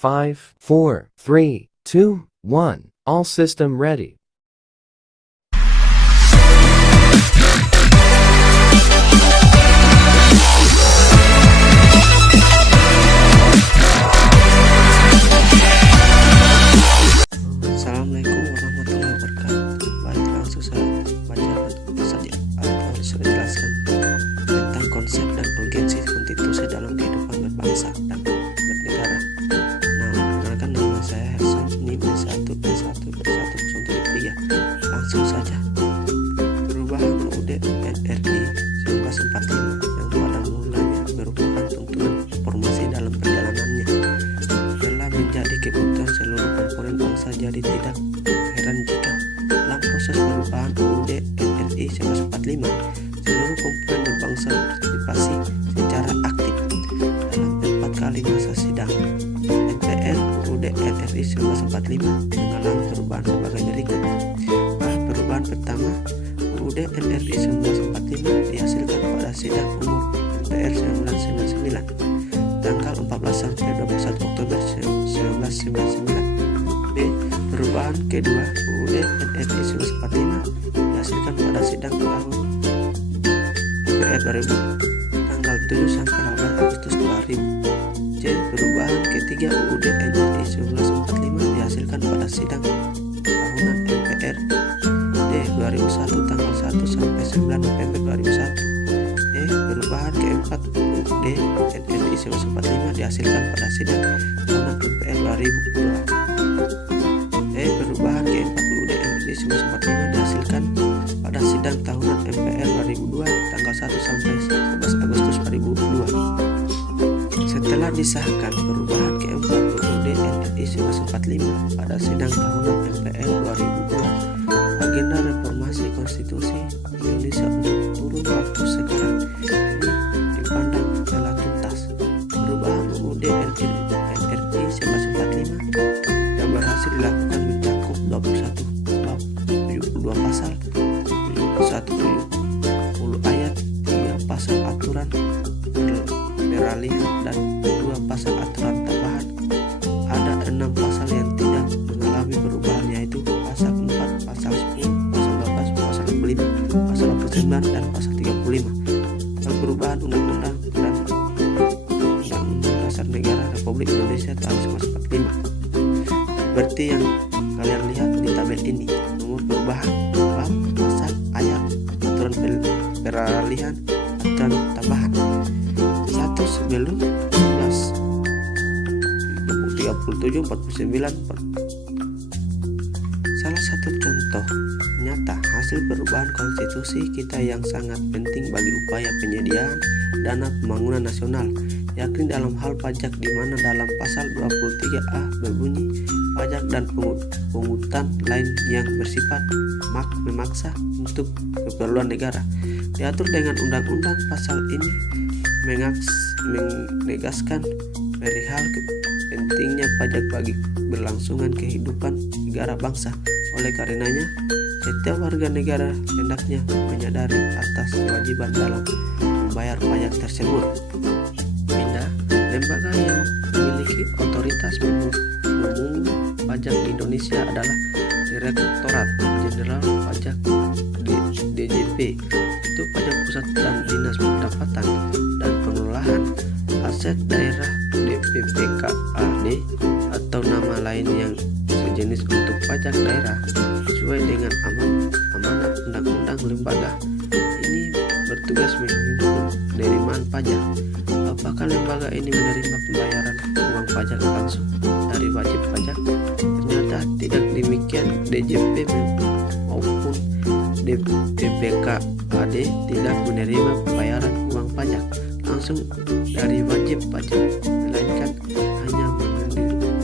5, 4, 3, 2, 1. All system ready. Assalamualaikum warahmatullahi wabarakatuh. Baik, langsung saya baca apa saja atau saya jelaskan tentang konsep dan urgensi konstitusi dalam kehidupan berbangsa dan bernegara. Nah, perkenalkan nama saya Hersan, NIM B1B1B103. Langsung saja. Perubahan UUD NRI 1945 yang pada mulanya merupakan tuntunan reformasi dalam perjalanannya telah menjadi kebutuhan seluruh komponen bangsa. Jadi tidak heran jika dalam proses perubahan UUD NRI 1945 seluruh komponen berbangsa berpartisipasi secara aktif dalam 4 kali masa sidang MPR. UUD NRI 1945 mengalami perubahan sebagai berikut. Perubahan pertama, UUD NRI 1945 dihasilkan pada sidang umum MPR 1999 tanggal 14 sampai 21 Oktober 1999. B. Perubahan kedua, UUD NRI 1945 dihasilkan pada sidang tahun MPR 2000 tanggal 7 sampai 18 Agustus 2000. C. Perubahan ketiga, UUD NRI 1945 dihasilkan pada sidang tahunan MPR D 2001 tanggal 1 sampai 9 November 2001. E. Perubahan keempat, UUD NRI 1945 dihasilkan pada sidang tahunan MPR 2002. E. Perubahan keempat, UUD NRI 1945 dihasilkan pada sidang tahunan MPR 2002 tanggal 1 sampai 11 Agustus 2002. Setelah disahkan perubahan keempat UUD NRI 1945 pada sidang tahunan MPR 2002, agenda reformasi konstitusi Indonesia untuk kurun waktu sekarang ini dipandang telah tuntas. Perubahan UUD NRI 1945 yang berhasil dilakukan mencakup 21 bab, 72 pasal, 71 ayat, 3 pasal aturan peralihan dan 2 pasal aturan tambahan. Ada 6 pasal yang tidak mengalami perubahan, yaitu pasal 4, pasal 10, pasal 12, pasal 25, pasal 29 dan pasal 35. Pasal perubahan undang-undang dan undang-undang dasar negara Republik Indonesia tahun 1945. Seperti yang kalian lihat di tabel ini, nomor perubahan, bab, pasal, ayat, aturan peralihan, aturan tambahan. 1 sebelum 11 37 49. Salah satu contoh nyata hasil perubahan konstitusi kita yang sangat penting bagi upaya penyediaan dana pembangunan nasional, yakni dalam hal pajak, di mana dalam pasal 23A berbunyi pajak dan pungutan lain yang bersifat memaksa untuk keperluan negara diatur dengan undang-undang. Pasal ini menegaskan perihal pentingnya pajak bagi berlangsungan kehidupan negara bangsa. Oleh karenanya, setiap warga negara hendaknya menyadari atas kewajiban dalam membayar pajak tersebut. Pindah, lembaga yang memiliki otoritas memungut pajak di Indonesia adalah Direktorat Jenderal Pajak DJP, itu pajak pusat dan Dinas Pendapatan dan Pengelolaan Aset Daerah DPPKAD atau nama lain yang sejenis untuk pajak daerah sesuai dengan amanat undang-undang. Lembaga ini bertugas menghimpun penerimaan pajak. Apakah lembaga ini menerima pembayaran uang pajak langsung dari wajib pajak? Ternyata tidak demikian. DJP maupun DPPKAD tidak menerima pembayaran uang pajak langsung dari wajib pajak, melainkan hanya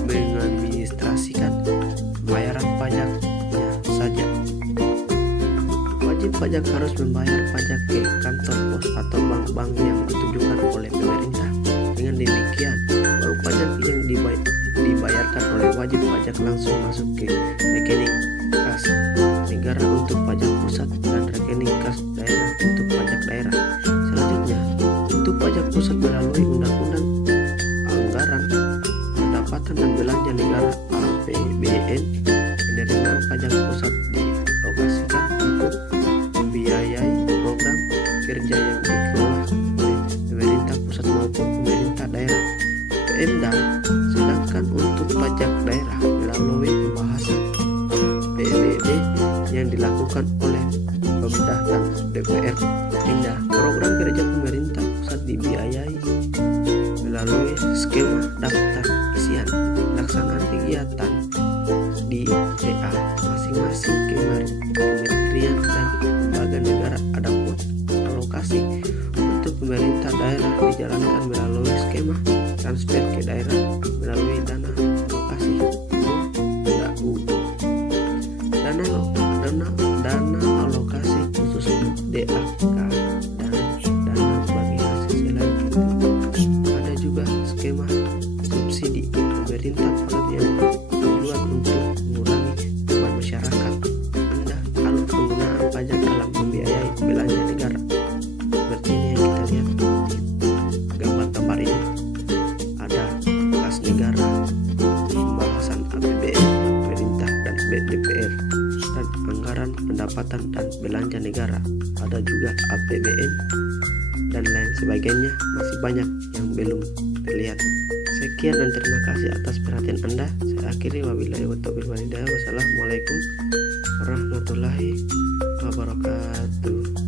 mengadministrasikan pembayaran pajaknya saja. Wajib pajak harus membayar pajak ke kantor pos atau bank-bank yang ditunjukkan oleh pemerintah. Dengan demikian, baru pajak yang dibayarkan oleh wajib pajak langsung masuk ke rekening kas negara untuk pajak pusat dan rekening kas daerah untuk pajak daerah. Selanjutnya, untuk pajak pusat melalui undang-undang anggaran pendapatan dan belanja negara APBN, penerimaan pajak pusat dialokasikan untuk membiayai program kerja yang dikelola oleh pemerintah pusat maupun pemerintah daerah Pemda. Sedangkan untuk pajak daerah melalui pembahasan PBB yang dilakukan oleh Pemda dan DPR. Pindah program kerja pemerintah pusat dibiayai melalui skema daftar isian pelaksanaan kegiatan di PA masing-masing kementerian dan lembaga negara. Adapun alokasi untuk pemerintah daerah dijalankan melalui skema transfer ke daerah melalui dana alokasi DAU. Dana alokasi khusus DAK dan dana bagi hasil selain itu. Ada juga skema subsidi pemerintah pusat yang dibuat untuk mengurangi beban masyarakat. Anda kalau penggunaan pajak dalam membiayai belanja negara seperti ini yang kita lihat di gambar ini. Ada kas negara, pembahasan APBN pemerintah dan DPR, dan anggaran pendapatan dan belanja negara. Ada juga APBN dan lain sebagainya. Masih banyak yang belum terlihat. Sekian dan terima kasih atas perhatian Anda. Saya akhiri, wabillahi taufiq wal hidayah. Wassalamualaikum warahmatullahi wabarakatuh.